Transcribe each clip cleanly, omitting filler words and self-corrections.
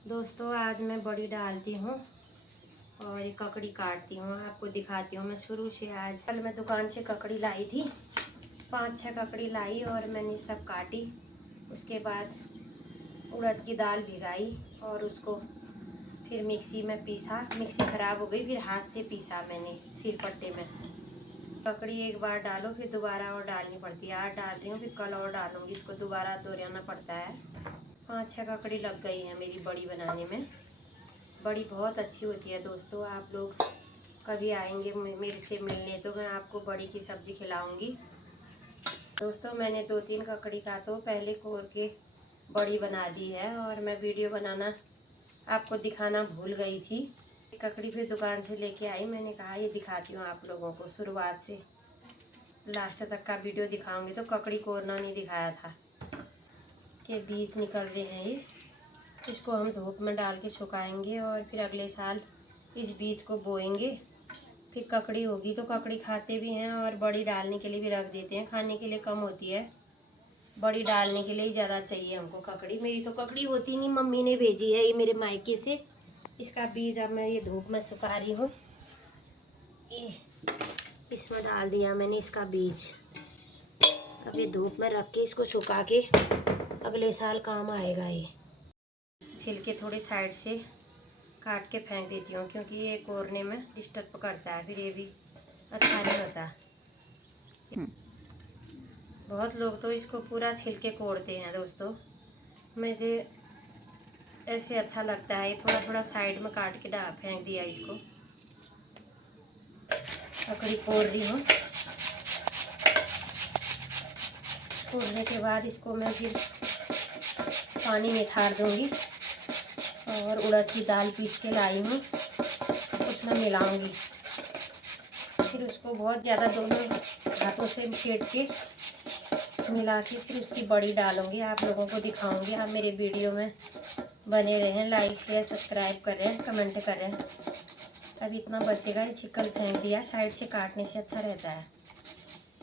दोस्तों आज मैं बड़ी डालती हूँ और ये ककड़ी काटती हूँ, आपको दिखाती हूँ। मैं शुरू से आज कल मैं दुकान से ककड़ी लाई थी, 5-6 ककड़ी लाई और मैंने सब काटी। उसके बाद उड़द की दाल भिगाई और उसको फिर मिक्सी में पीसा। मिक्सी ख़राब हो गई, फिर हाथ से पीसा मैंने सिलपट्टे में। ककड़ी एक बार डालो फिर दोबारा और डालनी पड़ती है। आज डाल रही हूँ, फिर कल और डालूँगी, इसको दोबारा दोहराना पड़ता है। 5-6 ककड़ी लग गई हैं मेरी बड़ी बनाने में। बड़ी बहुत अच्छी होती है दोस्तों, आप लोग कभी आएंगे मेरे से मिलने तो मैं आपको बड़ी की सब्ज़ी खिलाऊंगी। दोस्तों मैंने 2-3 ककड़ी का तो पहले कोर के बड़ी बना दी है और मैं वीडियो बनाना आपको दिखाना भूल गई थी। ककड़ी फिर दुकान से लेके आई, मैंने कहा ये दिखाती हूँ आप लोगों को, शुरुआत से लास्ट तक का वीडियो दिखाऊंगी। तो ककड़ी कोरना नहीं दिखाया था के बीज निकल रहे हैं ये, इसको हम धूप में डाल के सुखाएंगे और फिर अगले साल इस बीज को बोएंगे। फिर ककड़ी होगी तो ककड़ी खाते भी हैं और बड़ी डालने के लिए भी रख देते हैं, खाने के लिए कम होती है, बड़ी डालने के लिए ही ज़्यादा चाहिए हमको ककड़ी। मेरी तो ककड़ी होती नहीं, मम्मी ने भेजी है ये मेरे मायके से। इसका बीज अब मैं ये धूप में सुखा रही हूँ, ये इसमें डाल दिया मैंने इसका बीज। अब ये धूप में रख के इसको सुखा के अगले साल काम आएगा। ये छिलके थोड़ी साइड से काट के फेंक देती हूँ क्योंकि ये कोरने में डिस्टर्ब करता है, फिर ये भी अच्छा नहीं होता। बहुत लोग तो इसको पूरा छिलके कोड़ते हैं दोस्तों, मुझे ऐसे अच्छा लगता है। थोड़ा थोड़ा साइड में काट के फेंक दिया इसको। ककड़ी कोड़ रही हूँ, कोड़ने के बाद इसको मैं फिर पानी में थार दूँगी और उड़द की दाल पीस के लाई हूँ उसमें मिलाऊंगी। फिर उसको बहुत ज़्यादा दोनों हाथों से फेंट के मिला के फिर उसकी बड़ी डालूंगी, आप लोगों को दिखाऊंगी। आप मेरे वीडियो में बने रहें, लाइक शेयर सब्सक्राइब करें, कमेंट करें। अब इतना बचेगा, ये छिक्कल फेंक दिया, साइड से काटने से अच्छा रहता है।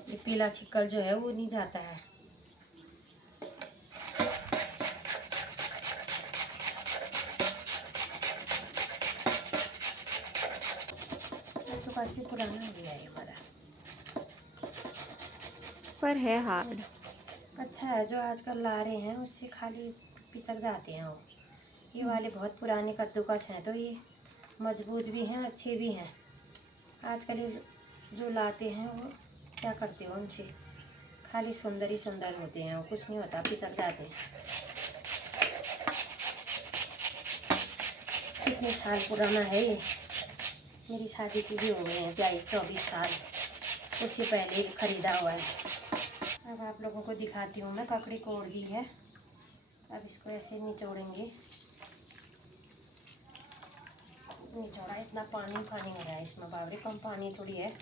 ये पीला छिक्कल जो है वो नहीं जाता है। तो काफ़ी पुराना हो गया है हमारा, पर है हार्ड। अच्छा है। जो आजकल ला रहे हैं उससे खाली पिचक जाते हैं वो। ये वाले बहुत पुराने कद्दूकस हैं तो ये मजबूत भी हैं, अच्छे भी हैं। आजकल ये जो लाते हैं वो क्या करते हो, उनसे खाली सुंदर ही सुंदर होते हैं, वो कुछ नहीं होता, पिचक जाते हैं। कितने साल पुराना है ये, मेरी शादी की भी हो गए हैं 23-24 साल, उससे पहले ख़रीदा हुआ है। अब आप लोगों को दिखाती हूँ मैं, ककड़ी कोड़ दी है। अब इसको ऐसे निचोड़ेंगे, निचोड़ा, इतना पानी हो रहा है इसमें, बाबरे कम पानी थोड़ी है।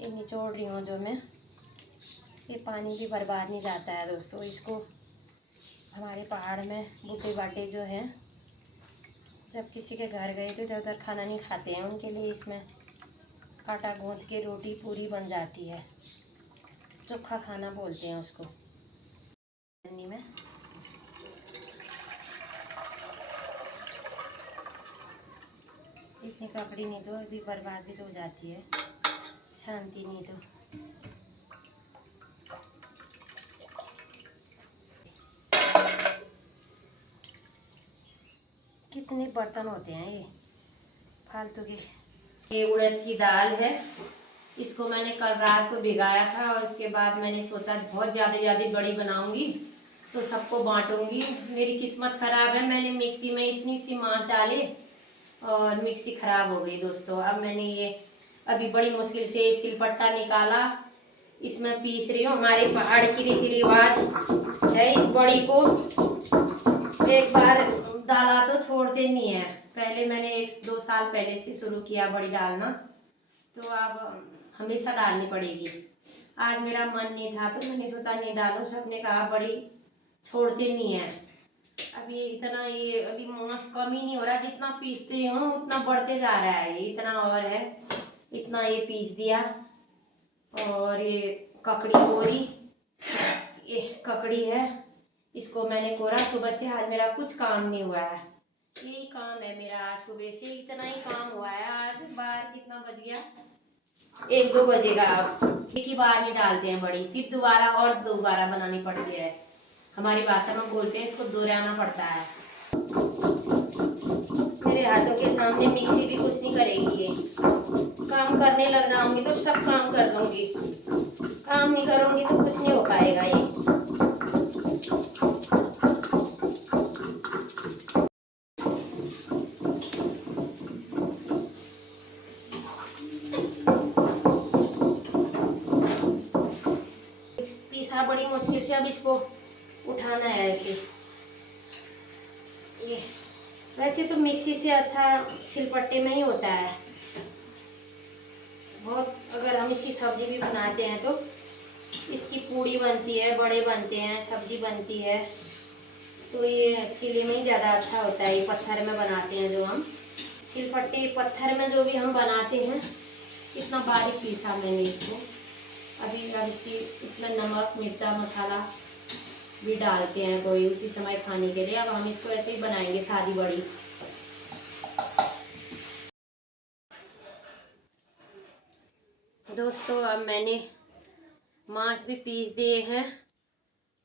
ये निचोड़ रही हूँ जो मैं, ये पानी भी बर्बाद नहीं जाता है दोस्तों। इसको हमारे पहाड़ में बूढ़े बाटे जो हैं, जब किसी के घर गए तो इधर उधर खाना नहीं खाते हैं, उनके लिए इसमें आटा गूँथ के रोटी पूरी बन जाती है, चोखा खाना बोलते हैं उसको में। इतनी ककड़ी नहीं तो अभी बर्बाद भी तो हो जाती है, छानती नहीं तो। कितने बर्तन होते हैं ये फालतू के। ये उड़द की दाल है, इसको मैंने कल रात को भिगाया था और उसके बाद मैंने सोचा बहुत ज़्यादा बड़ी बनाऊंगी तो सबको बांटूंगी। मेरी किस्मत ख़राब है, मैंने मिक्सी में इतनी सी मांस डाले और मिक्सी ख़राब हो गई दोस्तों। अब मैंने ये अभी बड़ी मुश्किल से सिलपट्टा निकाला, इसमें पीस रही हूँ। हमारे पहाड़ की रीति रिवाज है, इस बड़ी को एक बार डाला तो छोड़ते नहीं है। पहले मैंने 1-2 साल पहले से शुरू किया बड़ी डालना, तो अब हमेशा डालनी पड़ेगी। आज मेरा मन नहीं था तो मैंने सोचा नहीं डालो, सबने कहा बड़ी छोड़ते नहीं है। अभी इतना ये अभी मांस कम ही नहीं हो रहा, जितना पीसते हो उतना बढ़ते जा रहा है। ये इतना और है, इतना ये पीस दिया। और ये ककड़ी कोरी, ये ककड़ी है, इसको मैंने कोरा सुबह से। आज मेरा कुछ काम नहीं हुआ है, यही काम है मेरा। आज सुबह से इतना ही काम हुआ है। आज बार कितना बज गया, 1-2 बजेगा। अब एक ही बार में डालते हैं बड़ी, फिर दोबारा बनानी पड़ती है। हमारी भाषा में बोलते हैं इसको दोहराना पड़ता है। मेरे हाथों के सामने मिक्सी भी कुछ नहीं करेगी ये। काम करने लग जाऊंगी तो सब काम कर दूंगी, काम नहीं करूंगी तो कुछ नहीं हो पाएगा ये। पीसा बड़ी मुश्किल से, अब इसको उठाना है ऐसे। ये वैसे तो मिक्सी से अच्छा सिलपट्टे में ही होता है बहुत। अगर हम इसकी सब्जी भी बनाते हैं तो इसकी पूड़ी बनती है, बड़े बनते हैं, सब्जी बनती है, तो ये सिले में ही ज़्यादा अच्छा होता है। ये पत्थर में बनाते हैं जो हम सिलपट्टे, पत्थर में जो भी हम बनाते हैं। कितना बारीक पीसा मैंने इसको। अभी अब इसमें नमक मिर्चा मसाला भी डालते हैं कोई उसी समय खाने के लिए। अब हम इसको ऐसे ही बनाएंगे सादी बड़ी। दोस्तों अब मैंने मांस भी पीस दिए हैं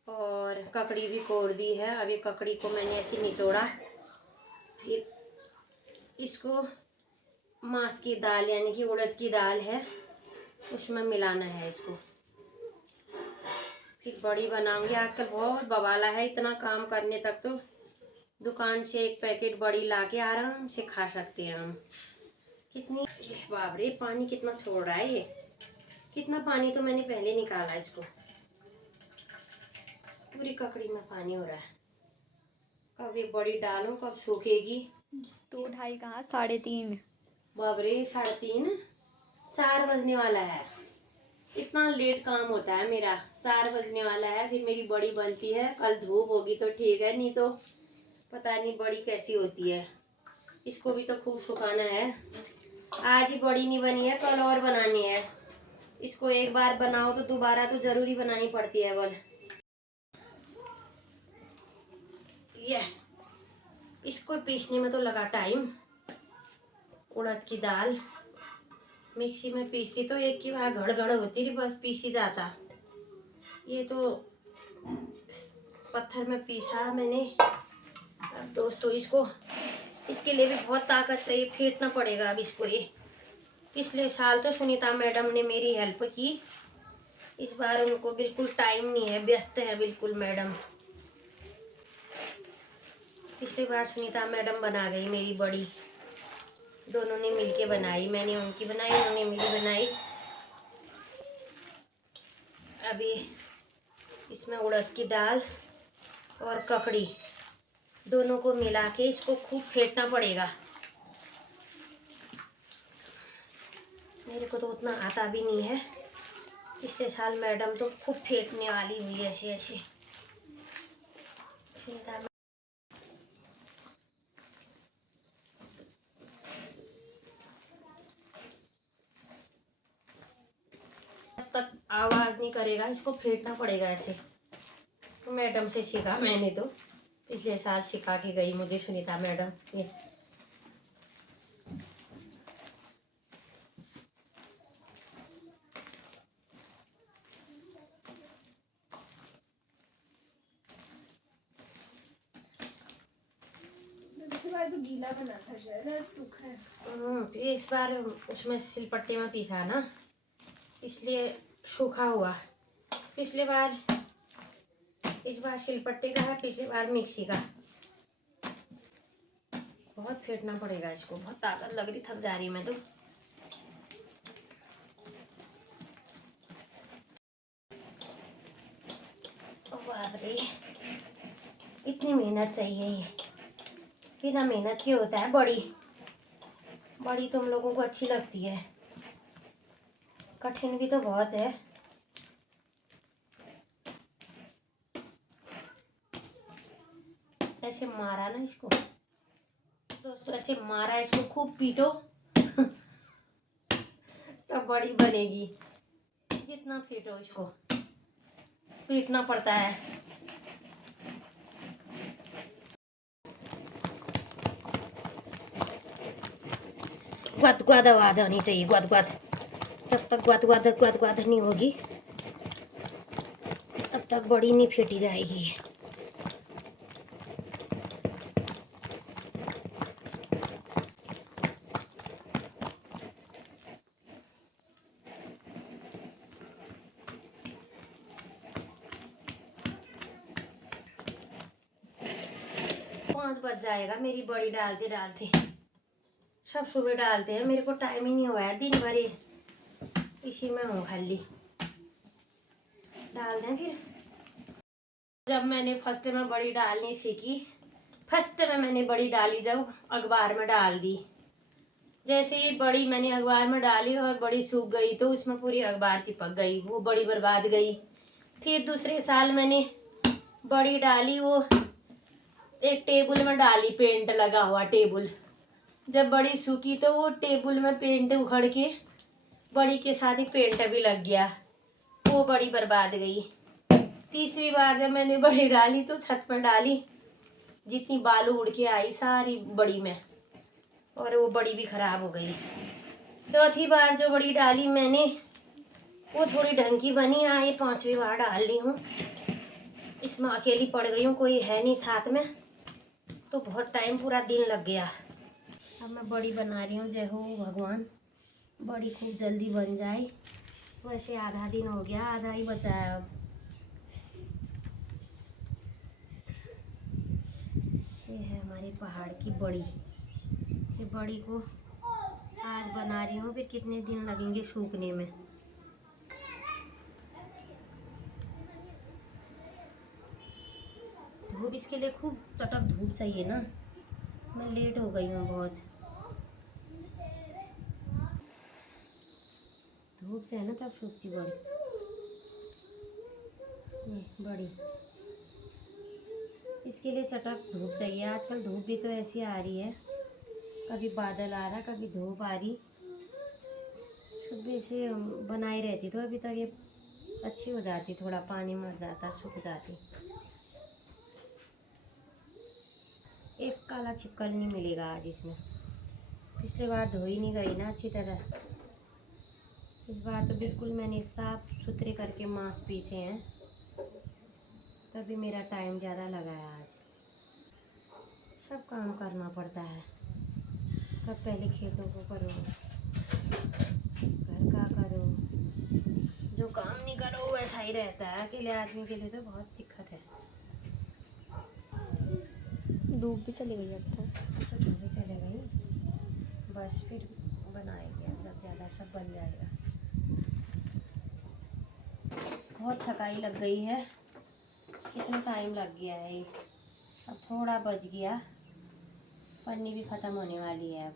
और ककड़ी भी कोड़ दी है। अब ये ककड़ी को मैंने ऐसे निचोड़ा, फिर इसको मांस की दाल यानी कि उड़द की दाल है उसमें मिलाना है इसको, फिर बड़ी बनाऊंगी। आजकल बहुत बवाला है, इतना काम करने तक तो दुकान से एक पैकेट बड़ी लाके आराम से खा सकते हैं हम। कितनी बाप रे, पानी कितना छोड़ रहा है ये। कितना पानी तो मैंने पहले निकाला इसको। पूरी ककड़ी में पानी हो रहा है। कब ये बड़ी डालूं, कब सूखेगी। 2-2:30 कहाँ 3:30। बाप रे 3:30, 4 बजने वाला है। इतना लेट काम होता है मेरा। 4 बजने वाला है, फिर मेरी बड़ी बनती है। कल धूप होगी तो ठीक है, नहीं तो पता नहीं बड़ी कैसी होती है। इसको भी तो खूब सुखाना है। आज ही बड़ी नहीं बनी है, कल और बनानी है। इसको एक बार बनाओ तो दोबारा तो जरूरी बनानी पड़ती है बोल। ये इसको पीसने में तो लगा टाइम। उड़द की दाल मिक्सी में पीसती तो एक की बार घड़ होती थी, बस पीसी जाता। ये तो पत्थर में पीसा मैंने। अब दोस्तों इसके लिए भी बहुत ताकत चाहिए, फेंटना पड़ेगा अब इसको। ये पिछले साल तो सुनीता मैडम ने मेरी हेल्प की, इस बार उनको बिल्कुल टाइम नहीं है, व्यस्त है बिल्कुल मैडम। पिछली बार सुनीता मैडम बना गई मेरी बड़ी, दोनों ने मिलके बनाई। मैंने उनकी बनाई, उन्होंने मेरी बनाई। अभी इसमें उड़द की दाल और ककड़ी दोनों को मिला के इसको खूब फेंटना पड़ेगा। मेरे को तो उतना आता भी नहीं है। पिछले साल मैडम तो खूब फेंटने वाली हुई ऐसे ऐसे। जब तक आवाज़ नहीं करेगा इसको फेंटना पड़ेगा ऐसे। तो मैडम से सीखा मैंने तो, पिछले साल सिखा के गई मुझे सुनीता मैडम। ये तो गीला बना था शायद, सूखा है। इस बार उसमें सिलपट्टे में पीसा ना, इसलिए सूखा हुआ। पिछले बार, इस बार सिलपट्टे का है, पिछली बार मिक्सी का। बहुत फेंटना पड़ेगा इसको, बहुत ताकत लग रही, थक जा रही मैं तो। बाप रे, इतनी मेहनत चाहिए ये, बिना मेहनत के होता है बड़ी तुम लोगों को अच्छी लगती है, कठिन भी तो बहुत है। ऐसे मारा ना इसको दोस्तों, ऐसे मारा इसको, खूब पीटो तब बड़ी बनेगी। जितना पीटो इसको, पीटना पड़ता है। ग्वाद ग्वाद आवाज़ आनी चाहिए, ग्वाद ग्वाद। जब तक ग्वाद ग्वाद ग्वाद ग्वाद नहीं होगी तब तक बड़ी नहीं फेंटी जाएगी। बच जाएगा मेरी बड़ी डालते डालते। सब सुबह डालते हैं, मेरे को टाइम ही नहीं हुआ है, दिन भर इसी में हूँ खाली। डाल दें फिर। जब मैंने फर्स्ट में बड़ी डालनी सीखी, फर्स्ट में मैंने बड़ी डाली जब अखबार में डाल दी। जैसे ही बड़ी मैंने अखबार में डाली और बड़ी सूख गई तो उसमें पूरी अखबार चिपक गई, वो बड़ी बर्बाद गई। फिर दूसरे साल मैंने बड़ी डाली, वो एक टेबल में डाली, पेंट लगा हुआ टेबल। जब बड़ी सूखी तो वो टेबल में पेंट उखड़ के बड़ी के साथ ही पेंट भी लग गया, वो बड़ी बर्बाद गई। तीसरी बार जब मैंने बड़ी डाली तो छत पर डाली, जितनी बालू उड़ के आई सारी बड़ी में, और वो बड़ी भी खराब हो गई। चौथी बार जो बड़ी डाली मैंने वो थोड़ी ढंग की बनी। ये पांचवी बार डाल ली हूँ। इसमें अकेली पड़ गई हूँ, कोई है नहीं साथ में, तो बहुत टाइम पूरा दिन लग गया। अब मैं बड़ी बना रही हूँ। जय हो भगवान, बड़ी खूब जल्दी बन जाए। वैसे आधा दिन हो गया, आधा ही बचा है अब। ये है हमारे पहाड़ की बड़ी। ये बड़ी को आज बना रही हूँ, फिर कितने दिन लगेंगे सूखने में। धूप इसके लिए खूब चटक धूप चाहिए ना, मैं लेट हो गई हूँ बहुत। धूप से है ना तब सूखती बड़ी। ये बड़ी इसके लिए चटक धूप चाहिए। आजकल धूप भी तो ऐसी आ रही है, कभी बादल आ रहा कभी धूप आ रही। सुबह से बनाई रहती तो अभी तक ये अच्छी हो जाती, थोड़ा पानी मर जाता, सूख जाती। एक काला छिक्कल नहीं मिलेगा आज इसमें। पिछली बार धोई नहीं गई ना अच्छी तरह, इस बार तो बिल्कुल मैंने साफ सुथरे करके मांस पीसे हैं, तभी मेरा टाइम ज़्यादा लगा है आज। सब काम करना पड़ता है, कब पहले खेतों को करो, घर का करो, जो काम नहीं करो वैसा ही रहता है। अकेले आदमी के लिए तो बहुत दिक्कत है। धूप भी चली गई अब तो। धूप भी चले गई, बस फिर बनाएंगे, जब ज़्यादा सब बन जाएगा। बहुत थकाई लग गई है, कितना टाइम लग गया है। अब थोड़ा बच गया, पन्नी भी ख़त्म होने वाली है अब।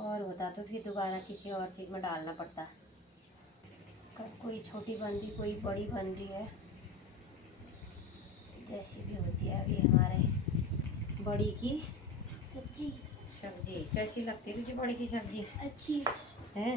और होता तो फिर दोबारा किसी और चीज़ में डालना पड़ता। कब कोई छोटी बन रही, कोई बड़ी बन रही है, जैसी भी होती है। अभी हमारे बड़ी की सब्जी कैसी लगती है तुझे? बड़ी की सब्जी अच्छी है।